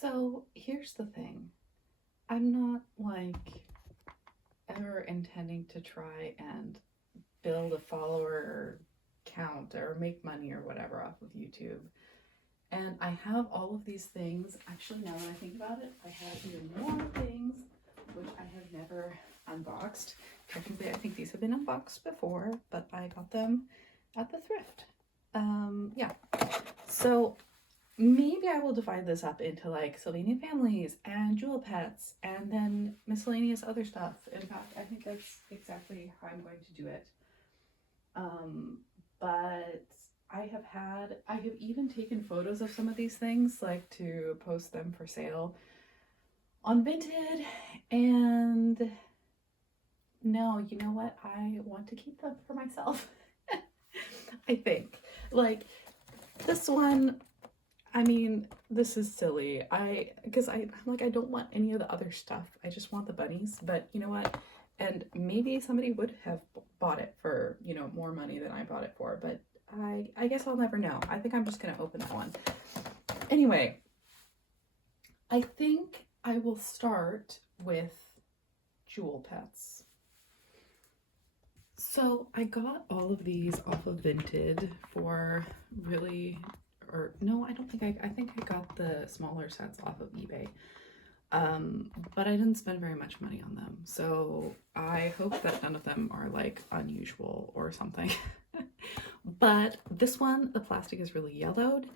So here's the thing. I'm not like ever intending to try and build a follower count or make money or whatever off of YouTube. And I have all of these things. Actually, now that I think about it, I have even more things which I have never unboxed. Technically, I think these have been unboxed before, but I got them at the thrift. Yeah. So maybe I will divide this up into like Sylvanian families and Jewelpets and then miscellaneous other stuff. In fact, I think that's exactly how I'm going to do it. But I have even taken photos of some of these things, like to post them for sale on Vinted. And no, you know what? I want to keep them for myself. I think. Like this one, I mean, this is silly. Because I'm like, I don't want any of the other stuff. I just want the bunnies. But you know what? And maybe somebody would have bought it for, more money than I bought it for. But I guess I'll never know. I think I'm just going to open that one. Anyway, I think I will start with Jewelpets. So I got all of these off of Vinted for really, or no, I don't think I think I got the smaller sets off of eBay. But I didn't spend very much money on them. So I hope that none of them are like unusual or something. But this one, the plastic is really yellowed.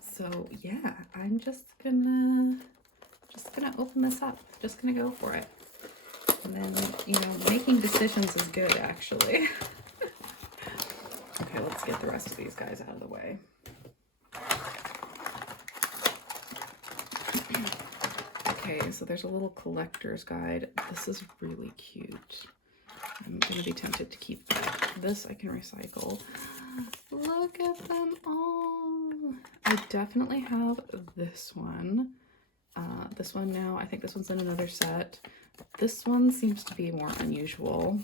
So yeah, I'm just gonna open this up. Just gonna go for it. And then, making decisions is good actually. Okay, let's get the rest of these guys out of the way. Okay, so there's a little collector's guide. This is really cute. I'm gonna be tempted to keep that. This I can recycle. Look at them all. I definitely have this one. This one now, I think this one's in another set. This one seems to be more unusual.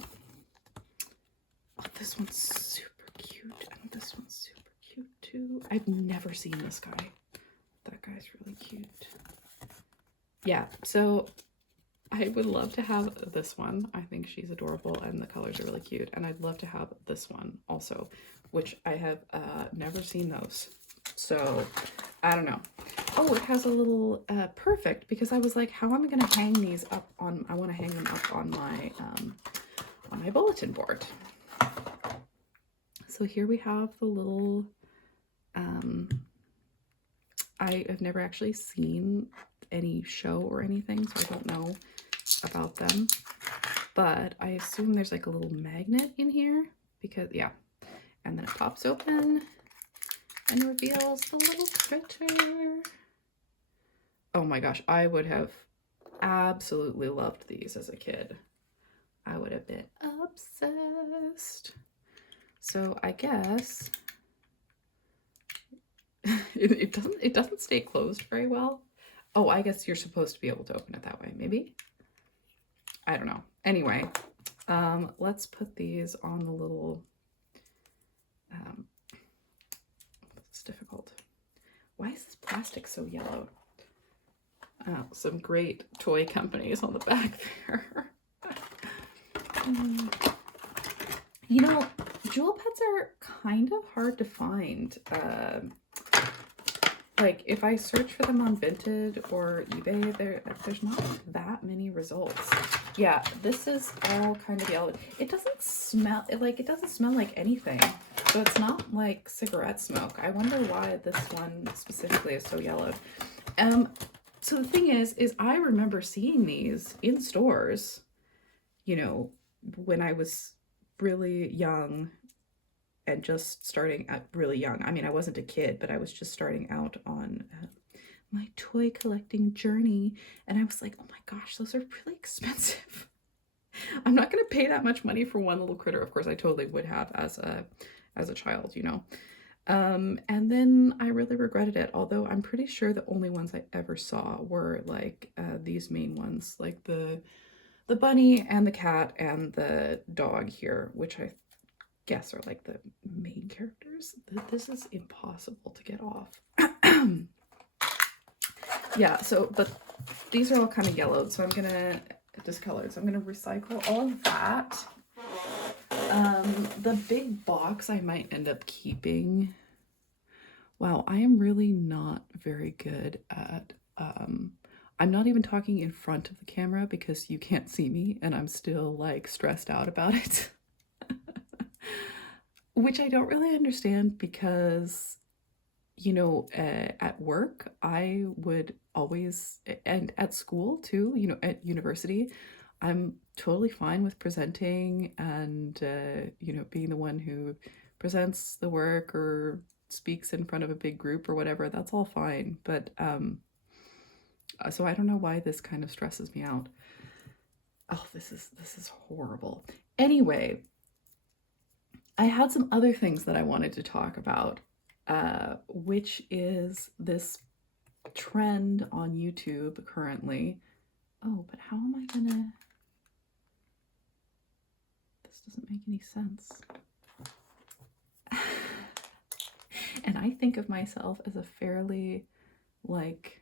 Oh, this one's super cute. And this one's super cute too. I've never seen this guy. That guy's really cute. Yeah, so I would love to have this one. I think she's adorable and the colors are really cute. And I'd love to have this one also, which I have never seen those. So I don't know. Oh, it has a little perfect, because I was like, how am I going to hang these up on, I want to hang them up on my bulletin board. So here we have the little, I have never actually seen any show or anything, so I don't know about them, but I assume there's like a little magnet in here because, yeah, and then it pops open and reveals the little critter. Oh my gosh, I would have absolutely loved these as a kid. I would have been obsessed. So I guess it doesn't stay closed very well. Oh, I guess you're supposed to be able to open it that way, maybe? I don't know. Anyway, let's put these on the little, it's difficult. Why is this plastic so yellow? Oh, some great toy companies on the back there. Jewelpets are kind of hard to find. Like if I search for them on Vinted or eBay, there's not that many results. Yeah, this is all kind of yellow. It doesn't smell like anything. So it's not like cigarette smoke. I wonder why this one specifically is so yellowed. So the thing is I remember seeing these in stores, when I was really young and just starting out really young. I mean, I wasn't a kid, but I was just starting out on my toy collecting journey. And I was like, oh my gosh, those are really expensive. I'm not going to pay that much money for one little critter. Of course, I totally would have as a child, And then I really regretted it. Although I'm pretty sure the only ones I ever saw were like these main ones, like the bunny and the cat and the dog here, which I guess are like the main characters. This is impossible to get off. Yeah, so, but these are all kind of yellowed, so I'm gonna, discolored, so I'm gonna recycle all of that. The big box I might end up keeping. Wow, I am really not very good at, I'm not even talking in front of the camera because you can't see me and I'm still like stressed out about it. Which I don't really understand because, at work, I would always, and at school too, at university, I'm totally fine with presenting and, being the one who presents the work or speaks in front of a big group or whatever. That's all fine. But, so I don't know why this kind of stresses me out. Oh, this is horrible. Anyway, I had some other things that I wanted to talk about, which is this trend on YouTube currently. Oh, but how am I gonna... This doesn't make any sense. And I think of myself as a fairly, like...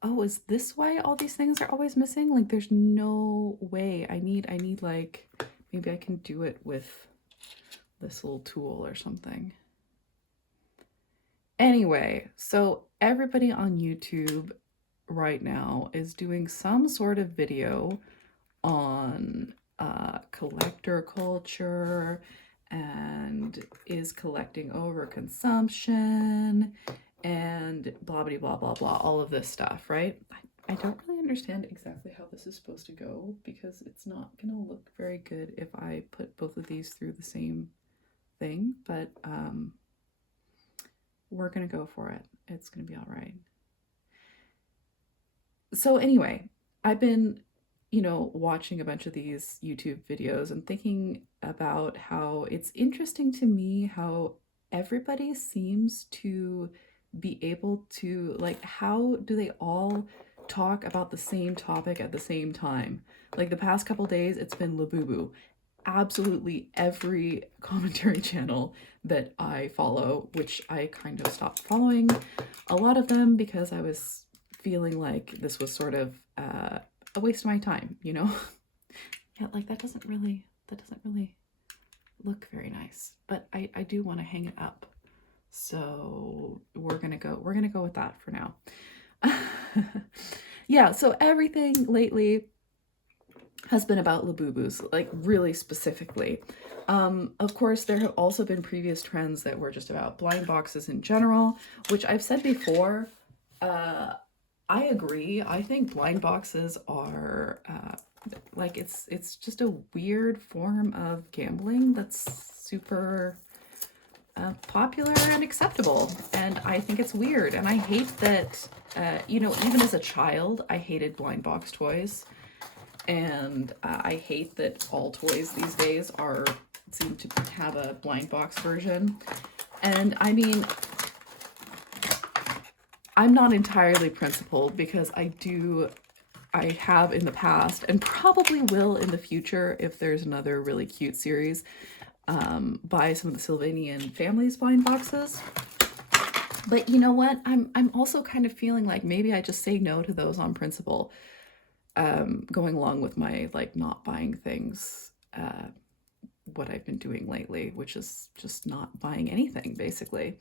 Oh, is this why all these things are always missing? Like, there's no way. I need like, maybe I can do it with this little tool or something. Anyway, so everybody on YouTube right now is doing some sort of video on collector culture and is collecting overconsumption and blah blah blah blah blah, all of this stuff, right? I don't really understand exactly how this is supposed to go because it's not gonna look very good if I put both of these through the same thing, but we're gonna go for it. It's gonna be all right. So anyway, I've been, watching a bunch of these YouTube videos and thinking about how it's interesting to me how everybody seems to be able to, like, how do they all talk about the same topic at the same time? Like the past couple days, it's been Labubu. Absolutely every commentary channel that I follow, which I kind of stopped following a lot of them because I was feeling like this was sort of a waste of my time, Yeah, like that doesn't really look very nice, but I do want to hang it up. So we're gonna go with that for now. Yeah, so everything lately has been about Labubus, like really specifically. Of course, there have also been previous trends that were just about blind boxes in general, which I've said before. I agree. I think blind boxes are like it's just a weird form of gambling that's super popular and acceptable, and I think it's weird. And I hate that. Even as a child, I hated blind box toys, and I hate that all toys these days seem to have a blind box version. And I mean, I'm not entirely principled because I have in the past and probably will in the future if there's another really cute series, buy some of the Sylvanian Families blind boxes. But you know what? I'm also kind of feeling like maybe I just say no to those on principle, going along with my like not buying things, what I've been doing lately, which is just not buying anything basically.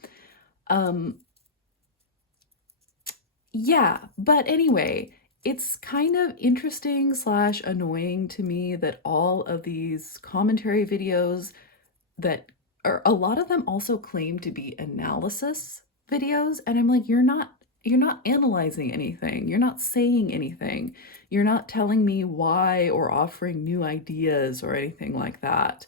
Yeah, but anyway, it's kind of interesting slash annoying to me that all of these commentary videos that are, a lot of them also claim to be analysis videos, and I'm like, you're not analyzing anything. You're not saying anything. You're not telling me why or offering new ideas or anything like that.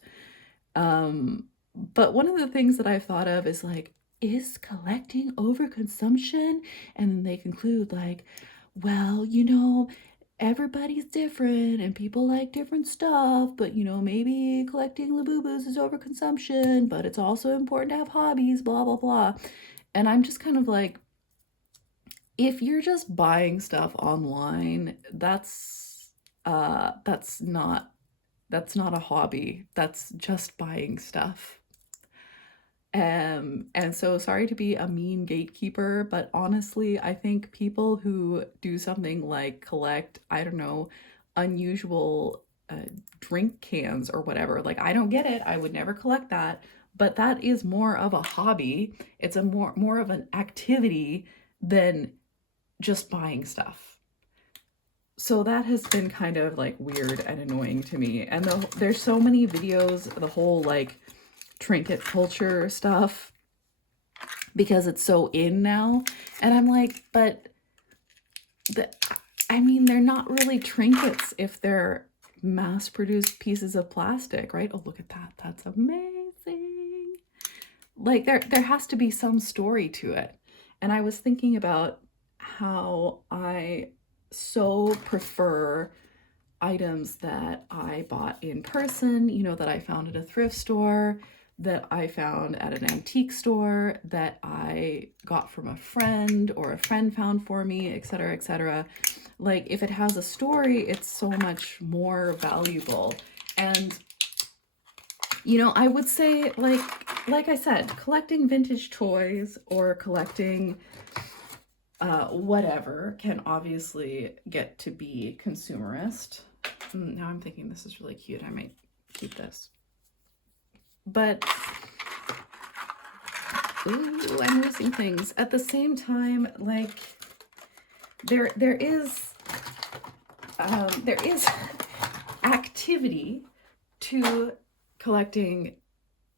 But one of the things that I've thought of is like, is collecting overconsumption? And then they conclude like, well, everybody's different and people like different stuff, but maybe collecting Labubus is overconsumption, but it's also important to have hobbies, blah, blah, blah. And I'm just kind of like, if you're just buying stuff online, that's not a hobby. That's just buying stuff. And so sorry to be a mean gatekeeper, but honestly, I think people who do something like collect, I don't know, unusual drink cans or whatever, like I don't get it. I would never collect that, but that is more of a hobby. It's a more of an activity than just buying stuff. So that has been kind of like weird and annoying to me. And there's so many videos, the whole like trinket culture stuff, because it's so in now. And I'm like, but I mean, they're not really trinkets if they're mass-produced pieces of plastic, right? Oh, look at that. That's amazing. Like there has to be some story to it. And I was thinking about how I so prefer items that I bought in person, you know, that I found at a thrift store, that I found at an antique store, that I got from a friend or a friend found for me, etc., etc. Like if it has a story, it's so much more valuable. And you know, I would say like I said, collecting vintage toys or collecting whatever can obviously get to be consumerist. Now I'm thinking this is really cute. I might keep this. But, ooh, I'm losing things. At the same time, like, there is activity to collecting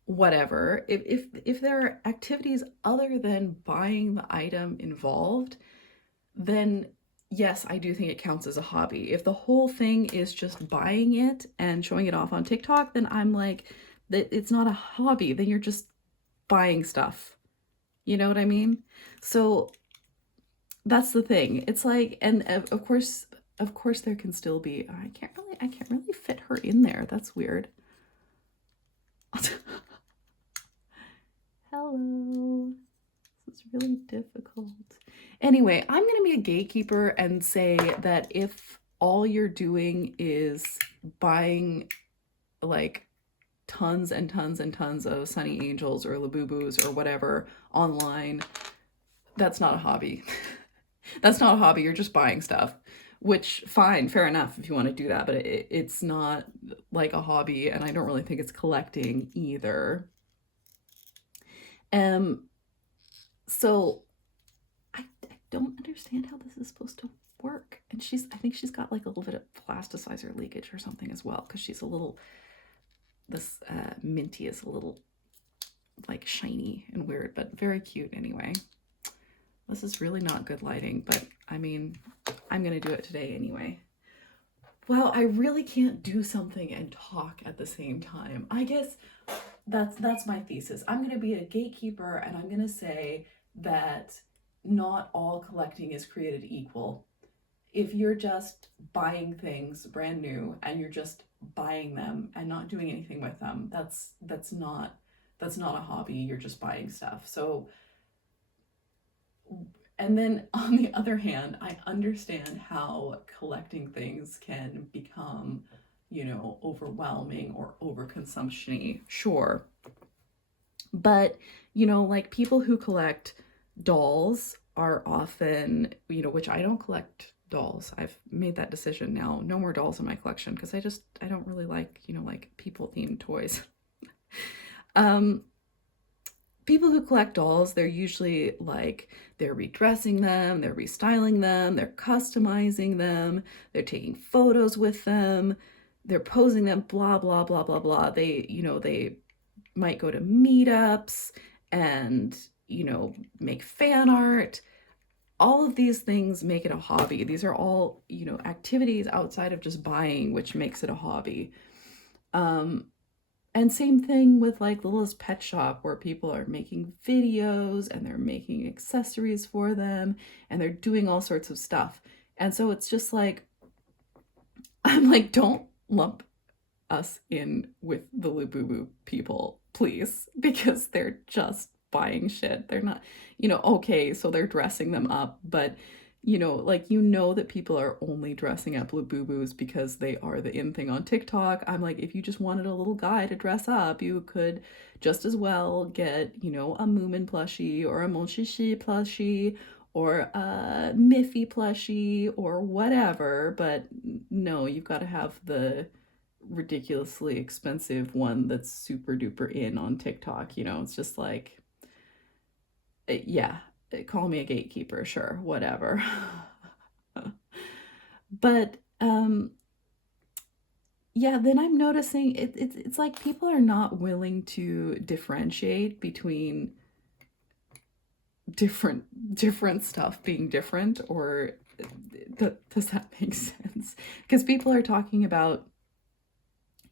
whatever. If there are activities other than buying the item involved, then yes, I do think it counts as a hobby. If the whole thing is just buying it and showing it off on TikTok, then I'm like, that it's not a hobby. Then you're just buying stuff. You know what I mean? So that's the thing. It's like, and of course there can still be, I can't really fit her in there. That's weird. Hello. This is really difficult. Anyway, I'm going to be a gatekeeper and say that if all you're doing is buying like tons and tons and tons of Sunny Angels or Labubus or whatever online, that's not a hobby. That's not a hobby. You're just buying stuff, which fine, fair enough if you want to do that, but it's not like a hobby, and I don't really think it's collecting either. So I don't understand how this is supposed to work. And I think she's got like a little bit of plasticizer leakage or something as well, because she's a little, this Minty is a little like shiny and weird, but very cute anyway. This is really not good lighting, but I mean, I'm gonna do it today anyway. Well, I really can't do something and talk at the same time. I guess that's my thesis. I'm gonna be a gatekeeper, and I'm gonna say that not all collecting is created equal. If you're just buying things brand new and you're just buying them and not doing anything with them, that's not a hobby. You're just buying stuff. So, and then on the other hand, I understand how collecting things can become, you know, overwhelming or overconsumption-y. Sure. But, you know, like people who collect dolls are often, you know, which I don't collect dolls. I've made that decision now. No more dolls in my collection because I don't really like, you know, like people themed toys. People who collect dolls, they're usually like, they're redressing them, they're restyling them, they're customizing them, they're taking photos with them, they're posing them, blah, blah, blah, blah, blah. They, you know, they might go to meetups and, you know, make fan art. All of these things make it a hobby. These are all, you know, activities outside of just buying, which makes it a hobby. And same thing with like Littlest Pet Shop, where people are making videos and they're making accessories for them and they're doing all sorts of stuff. And so it's just like, I'm like, don't lump us in with the Labubu people, please, because they're just buying shit. They're not, you know, okay, so they're dressing them up, but you know, like, you know that people are only dressing up boo-boos because they are the in thing on TikTok. I'm like, if you just wanted a little guy to dress up, you could just as well get, you know, a Moomin plushie or a Monchichi plushie or a Miffy plushie or whatever. But no, you've got to have the ridiculously expensive one that's super duper in on TikTok. You know, it's just like, yeah, call me a gatekeeper, sure, whatever. But yeah, then I'm noticing it's like people are not willing to differentiate between different stuff being different, or does that make sense? Because people are talking about,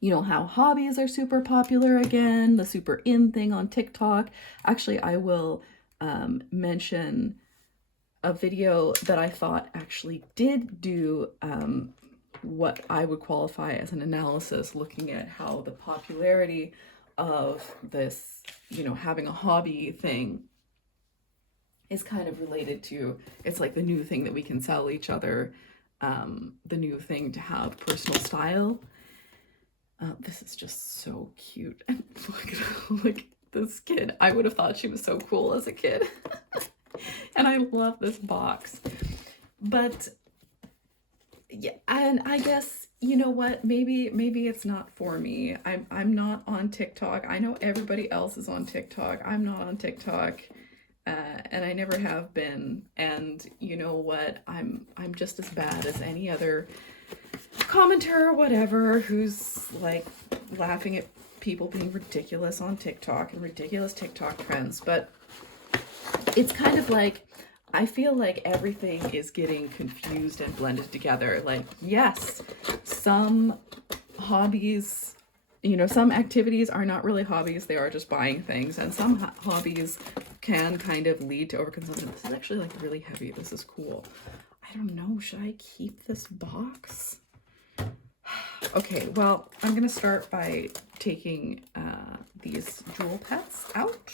you know, how hobbies are super popular again, the super in thing on TikTok. Actually, I will mention a video that I thought actually did do what I would qualify as an analysis, looking at how the popularity of this, you know, having a hobby thing is kind of related to, it's like the new thing that we can sell each other, the new thing to have personal style. This is just so cute. And look at this kid. I would have thought she was so cool as a kid. And I love this box. But yeah, and I guess, you know what, maybe it's not for me. I'm not on TikTok. I know everybody else is on TikTok. I'm not on TikTok. And I never have been. And you know what? I'm just as bad as any other commenter or whatever who's like laughing at people being ridiculous on TikTok and ridiculous TikTok trends. But it's kind of like, I feel like everything is getting confused and blended together. Like, yes, some hobbies, you know, some activities are not really hobbies, they are just buying things. And some hobbies can kind of lead to overconsumption. This is actually like really heavy. This is cool. I don't know, should I keep this box? Okay, well, I'm gonna start by taking these Jewelpets out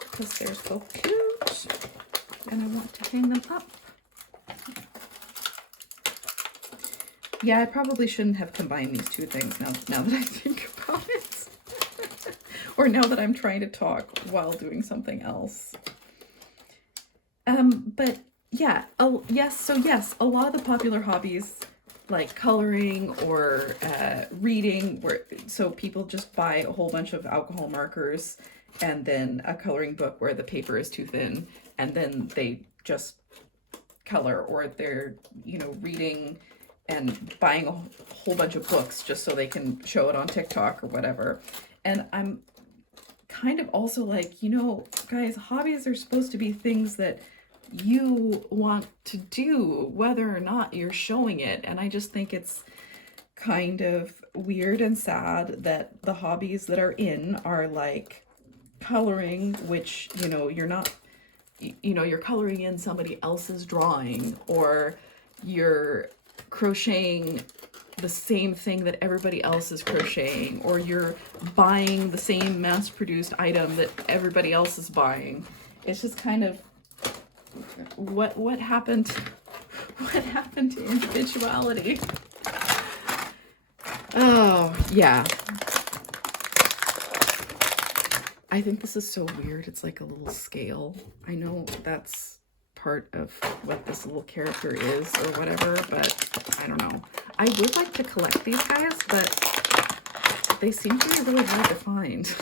because they're so cute and I want to hang them up. Yeah, I probably shouldn't have combined these two things now that I think about it. Or now that I'm trying to talk while doing something else. But yeah, yes, a lot of the popular hobbies like coloring or reading, so people just buy a whole bunch of alcohol markers and then a coloring book where the paper is too thin, and then they just color, or they're, you know, reading and buying a whole bunch of books just so they can show it on TikTok or whatever. And I'm kind of also like, you know, guys, hobbies are supposed to be things that you want to do, whether or not you're showing it. And I just think it's kind of weird and sad that the hobbies that are in are like coloring, which, you know, you're not, you know, you're coloring in somebody else's drawing, or you're crocheting the same thing that everybody else is crocheting, or you're buying the same mass-produced item that everybody else is buying. It's just kind of, what happened to individuality? Oh yeah, I think this is so weird. It's like a little scale. I know that's part of what this little character is or whatever, but I don't know. I would like to collect these guys, but they seem to be really hard to find.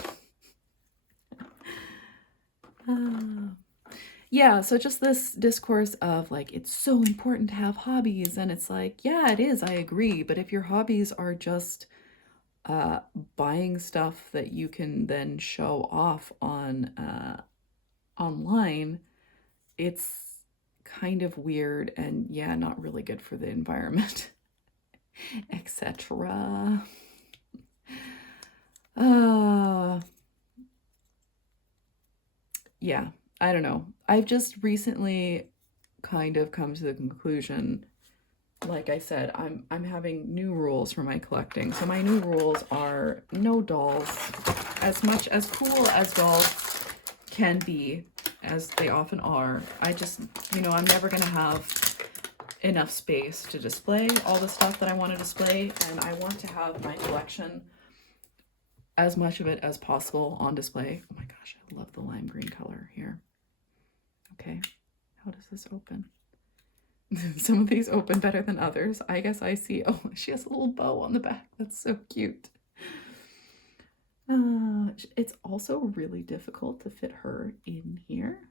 Yeah, so just this discourse of like, it's so important to have hobbies, and it's like, yeah, it is, I agree, but if your hobbies are just buying stuff that you can then show off on online, it's kind of weird and yeah, not really good for the environment, etc. Yeah, I don't know. I've just recently kind of come to the conclusion, like I said, I'm having new rules for my collecting. So my new rules are no dolls, as much as cool as dolls can be, as they often are. I just, you know, I'm never going to have enough space to display all the stuff that I want to display, and I want to have my collection, as much of it as possible, on display. Oh my gosh, I love the lime green color here. Okay, how does this open? Some of these open better than others. I guess I see. Oh, she has a little bow on the back. That's so cute. It's also really difficult to fit her in here.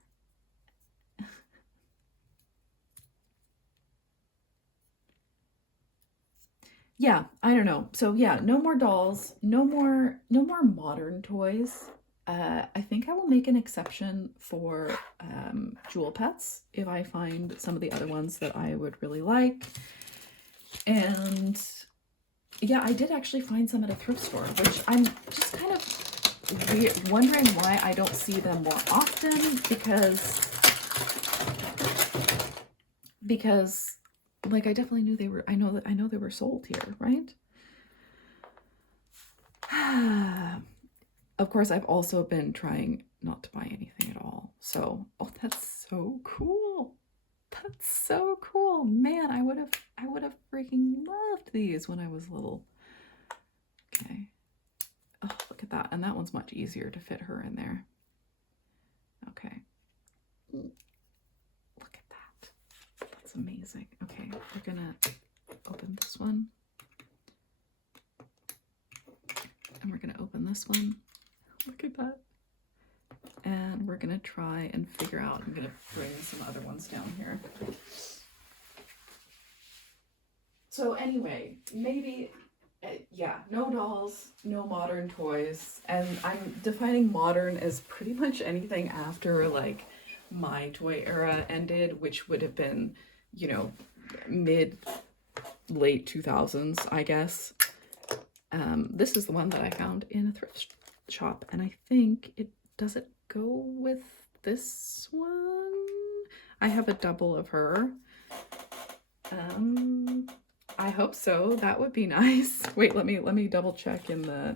Yeah, I don't know. So yeah, no more dolls, no more modern toys. I think I will make an exception for Jewelpets if I find some of the other ones that I would really like. And yeah, I did actually find some at a thrift store, which I'm just kind of wondering why I don't see them more often, because like I definitely knew they were, I know they were sold here, right? Of course, I've also been trying not to buy anything at all. So, oh, that's so cool. That's so cool. Man, I would have freaking loved these when I was little. Okay. Oh, look at that. And that one's much easier to fit her in there. Okay. Look at that. That's amazing. Okay, we're gonna open this one. And we're gonna open this one. Look at that. And we're gonna try and figure out, I'm gonna bring some other ones down here. So anyway, maybe, yeah, no dolls, no modern toys. And I'm defining modern as pretty much anything after like my toy era ended, which would have been, you know, late 2000s, I guess. This is the one that I found in a thrift shop, and I think does it go with this one? I have a double of her. I hope so. That would be nice. Wait, let me double check in the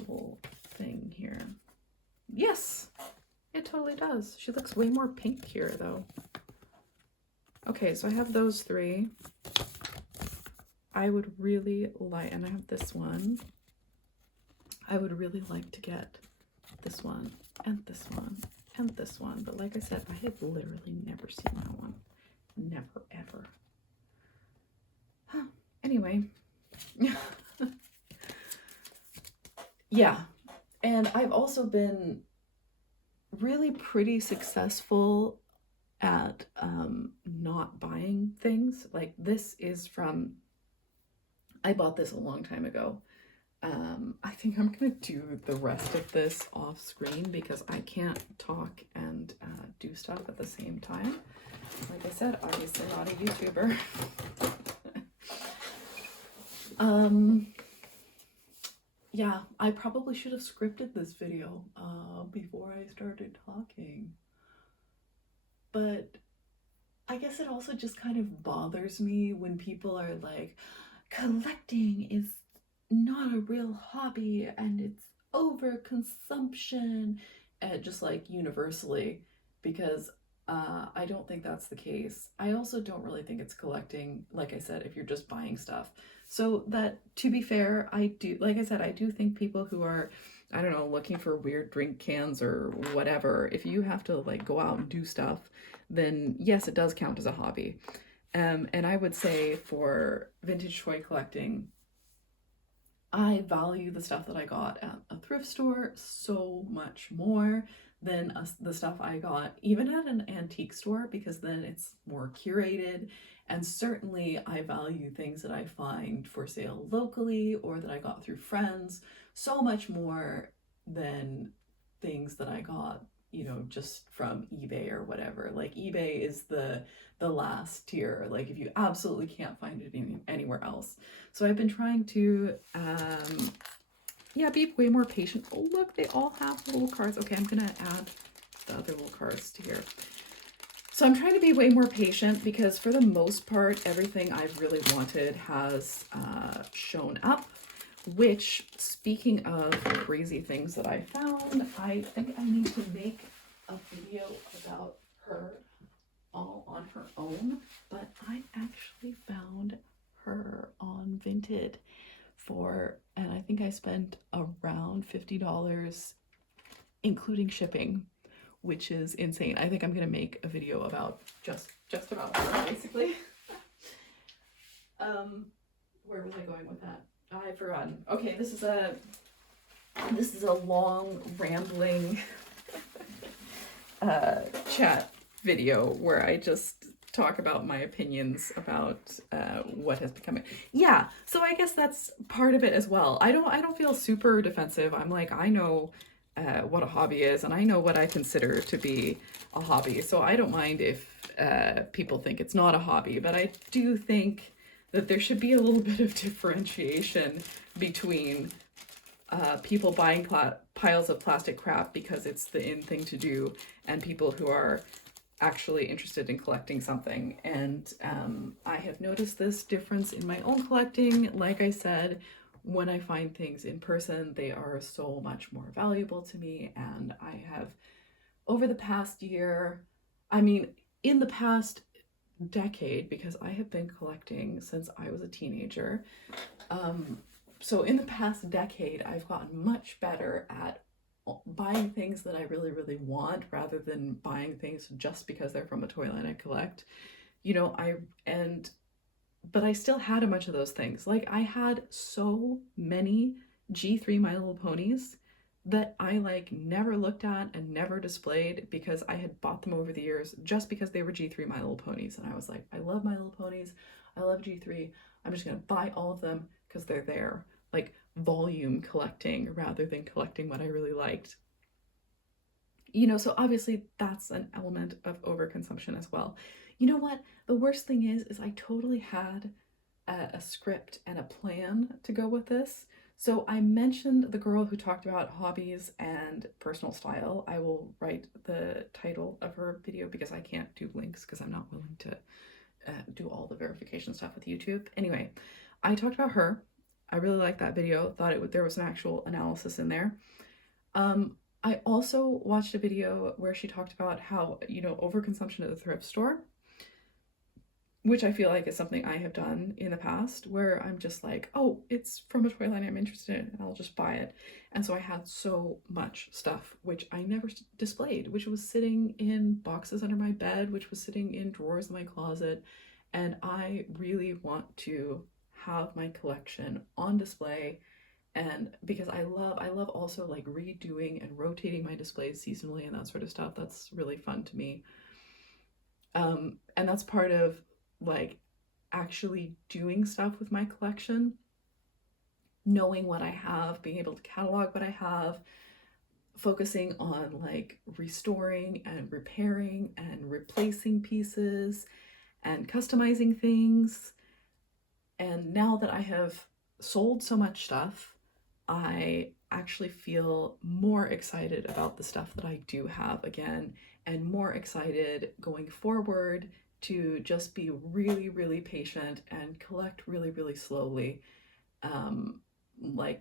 little thing here. Yes, it totally does. She looks way more pink here though. Okay, so I have those three. I would really like, and I have this one. I would really like to get this one and this one and this one. But like I said, I have literally never seen that one. Never, ever. Huh. Anyway. Yeah. And I've also been really pretty successful at not buying things. Like this is from, I bought this a long time ago. I think I'm gonna do the rest of this off screen because I can't talk and do stuff at the same time. Like I said, obviously not a YouTuber. Yeah, I probably should have scripted this video before I started talking. But I guess it also just kind of bothers me when people are like, collecting is not a real hobby and it's overconsumption, just like universally, because I don't think that's the case. I also don't really think it's collecting, like I said, if you're just buying stuff. So that, to be fair, I do, like I said, I do think people who are, I don't know, looking for weird drink cans or whatever, if you have to like go out and do stuff, then yes, it does count as a hobby. And I would say for vintage toy collecting, I value the stuff that I got at a thrift store so much more than the stuff I got even at an antique store, because then it's more curated. And certainly I value things that I find for sale locally or that I got through friends so much more than things that I got, you know, just from eBay or whatever. Like eBay is the last tier, like if you absolutely can't find it anywhere else. So I've been trying to yeah, be way more patient. Oh look, they all have little cards. Okay, I'm gonna add the other little cards to here. So I'm trying to be way more patient because for the most part, everything I've really wanted has shown up, which, speaking of crazy things that I found, I think I need to make a video about her all on her own, but I actually found her on Vinted and I think I spent around $50 including shipping, which is insane. I think I'm gonna make a video about just about her, basically. Where was I going with that? I've forgotten. Okay, this is a long rambling chat video where I just talk about my opinions about what has become it. Yeah, so I guess that's part of it as well. I don't feel super defensive. I'm like, I know what a hobby is, and I know what I consider to be a hobby. So I don't mind if people think it's not a hobby, but I do think that there should be a little bit of differentiation between people buying piles of plastic crap because it's the in thing to do, and people who are actually interested in collecting something. And I have noticed this difference in my own collecting. Like I said, when I find things in person, they are so much more valuable to me. And I have, over the past year, I mean, in the past decade, because I have been collecting since I was a teenager. So in the past decade, I've gotten much better at buying things that I really, really want rather than buying things just because they're from a toy line I collect. You know, but I still had a bunch of those things. Like, I had so many G3 My Little Ponies that I like never looked at and never displayed because I had bought them over the years just because they were G3 My Little Ponies. And I was like, I love My Little Ponies. I love G3. I'm just going to buy all of them because they're there. Like, volume collecting rather than collecting what I really liked. You know, so obviously that's an element of overconsumption as well. You know what? The worst thing is I totally had a script and a plan to go with this. So I mentioned the girl who talked about hobbies and personal style. I will write the title of her video because I can't do links because I'm not willing to do all the verification stuff with YouTube. Anyway, I talked about her. I really liked that video. Thought there was an actual analysis in there. I also watched a video where she talked about how, you know, overconsumption at the thrift store, which I feel like is something I have done in the past, where I'm just like, oh, it's from a toy line I'm interested in, and I'll just buy it. And so I had so much stuff, which I never displayed, which was sitting in boxes under my bed, which was sitting in drawers in my closet. And I really want to have my collection on display. And because I love also like redoing and rotating my displays seasonally and that sort of stuff. That's really fun to me. And that's part of like actually doing stuff with my collection, knowing what I have, being able to catalog what I have, focusing on like restoring and repairing and replacing pieces and customizing things. And now that I have sold so much stuff, I actually feel more excited about the stuff that I do have again, and more excited going forward to just be really, really patient and collect really, really slowly.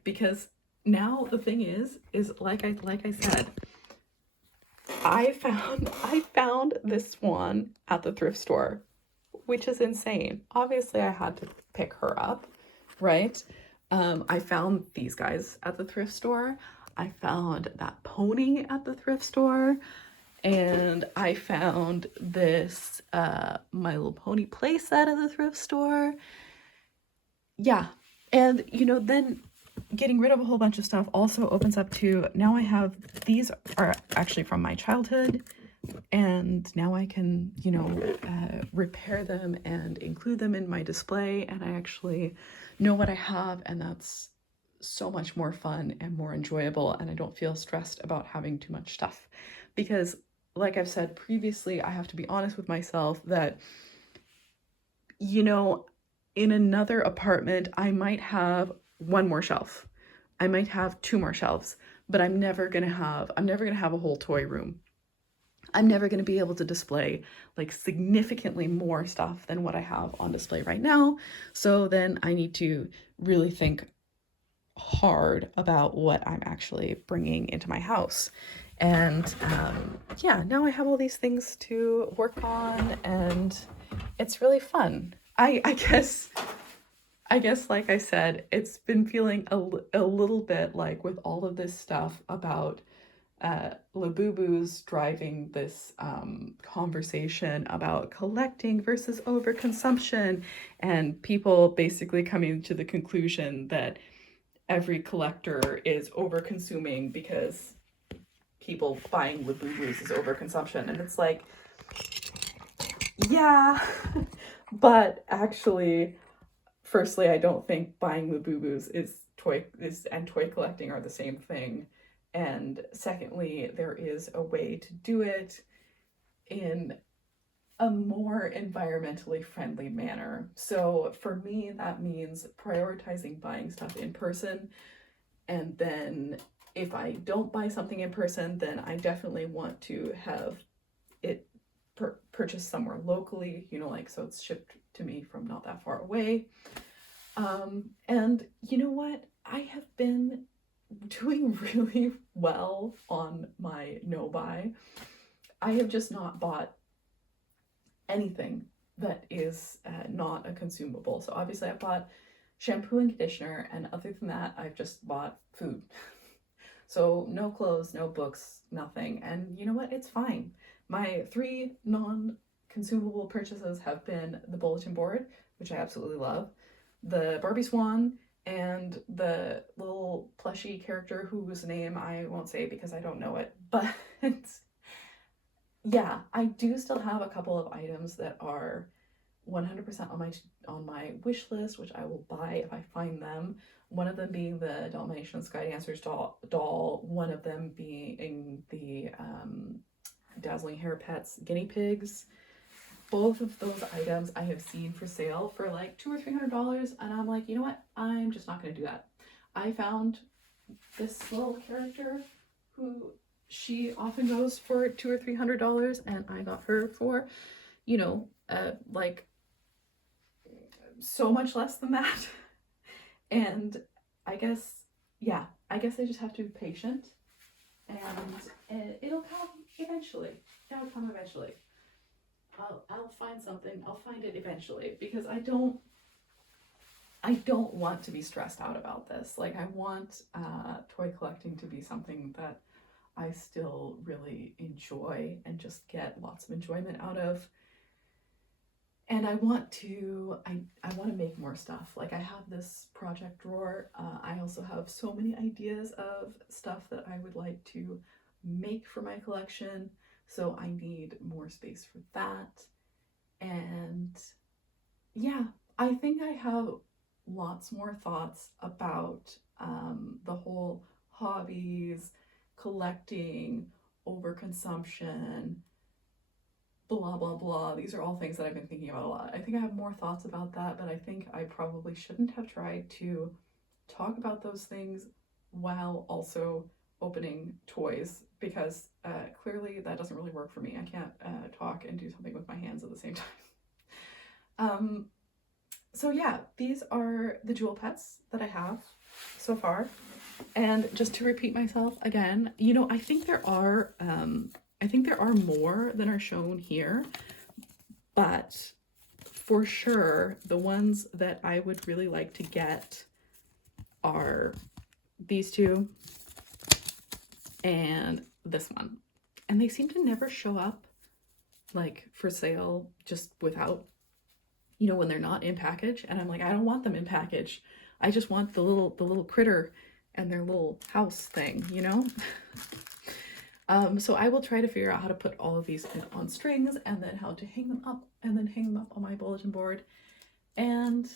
Because now the thing is like I said, I found this one at the thrift store, which is insane. Obviously, I had to pick her up, right? I found these guys at the thrift store. I found that pony at the thrift store. And I found this My Little Pony playset at the thrift store. Yeah. And, you know, then getting rid of a whole bunch of stuff also opens up to, now I have, these are actually from my childhood. And now I can, you know, repair them and include them in my display. And I actually know what I have. And that's so much more fun and more enjoyable. And I don't feel stressed about having too much stuff. Because, like I've said previously, I have to be honest with myself that, you know, in another apartment, I might have one more shelf. I might have two more shelves, but I'm never gonna have a whole toy room. I'm never going to be able to display like significantly more stuff than what I have on display right now. So then I need to really think hard about what I'm actually bringing into my house. And yeah, now I have all these things to work on, and it's really fun. I guess, like I said, it's been feeling a little bit like with all of this stuff about Labubu's driving this conversation about collecting versus overconsumption, and people basically coming to the conclusion that every collector is over-consuming because people buying Labubus is overconsumption. And it's like, yeah, but actually, firstly, I don't think buying Labubus and toy collecting are the same thing. And secondly, there is a way to do it in a more environmentally friendly manner. So for me, that means prioritizing buying stuff in person. And then if I don't buy something in person, then I definitely want to have it purchased somewhere locally, like so it's shipped to me from not that far away. And you know what? I have been doing really well on my no buy. I have just not bought anything that is not a consumable. So obviously I bought shampoo and conditioner, and other than that, I've just bought food. So no clothes, no books, nothing. And you know what? It's fine. My 3 non-consumable purchases have been the bulletin board, which I absolutely love, the Barbie Swan, and the little plushy character whose name I won't say because I don't know it. But yeah, I do still have a couple of items that are 100% on my wish list, which I will buy if I find them. One of them being the Dalmatian Sky Dancers doll, one of them being the Dazzling Hair Pets guinea pigs. Both of those items I have seen for sale for like $200 or $300, and I'm like, you know what? I'm just not going to do that. I found this little character who she often goes for $200 or $300, and I got her for, like so much less than that. And I guess I just have to be patient, and it'll come eventually. I'll find something. I'll find it eventually, because I don't want to be stressed out about this. Like, I want toy collecting to be something that I still really enjoy and just get lots of enjoyment out of. And I want to make more stuff. Like, I have this project drawer. I also have so many ideas of stuff that I would like to make for my collection. So I need more space for that. And yeah, I think I have lots more thoughts about the whole hobbies, collecting, overconsumption, blah, blah, blah. These are all things that I've been thinking about a lot. I think I have more thoughts about that, but I think I probably shouldn't have tried to talk about those things while also opening toys, because clearly that doesn't really work for me. I can't talk and do something with my hands at the same time. So yeah, these are the Jewelpets that I have so far. And just to repeat myself again, I think there are more than are shown here, but for sure the ones that I would really like to get are these two and this one. And they seem to never show up like for sale just without, when they're not in package. And I'm like, I don't want them in package. I just want the little critter and their little house thing, So I will try to figure out how to put all of these on strings, and then how to hang them up, and then hang them up on my bulletin board. And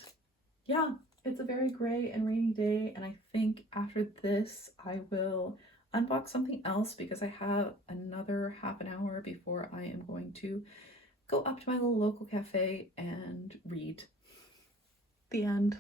yeah, it's a very gray and rainy day, and I think after this I will unbox something else, because I have another half an hour before I am going to go up to my little local cafe and read. The end.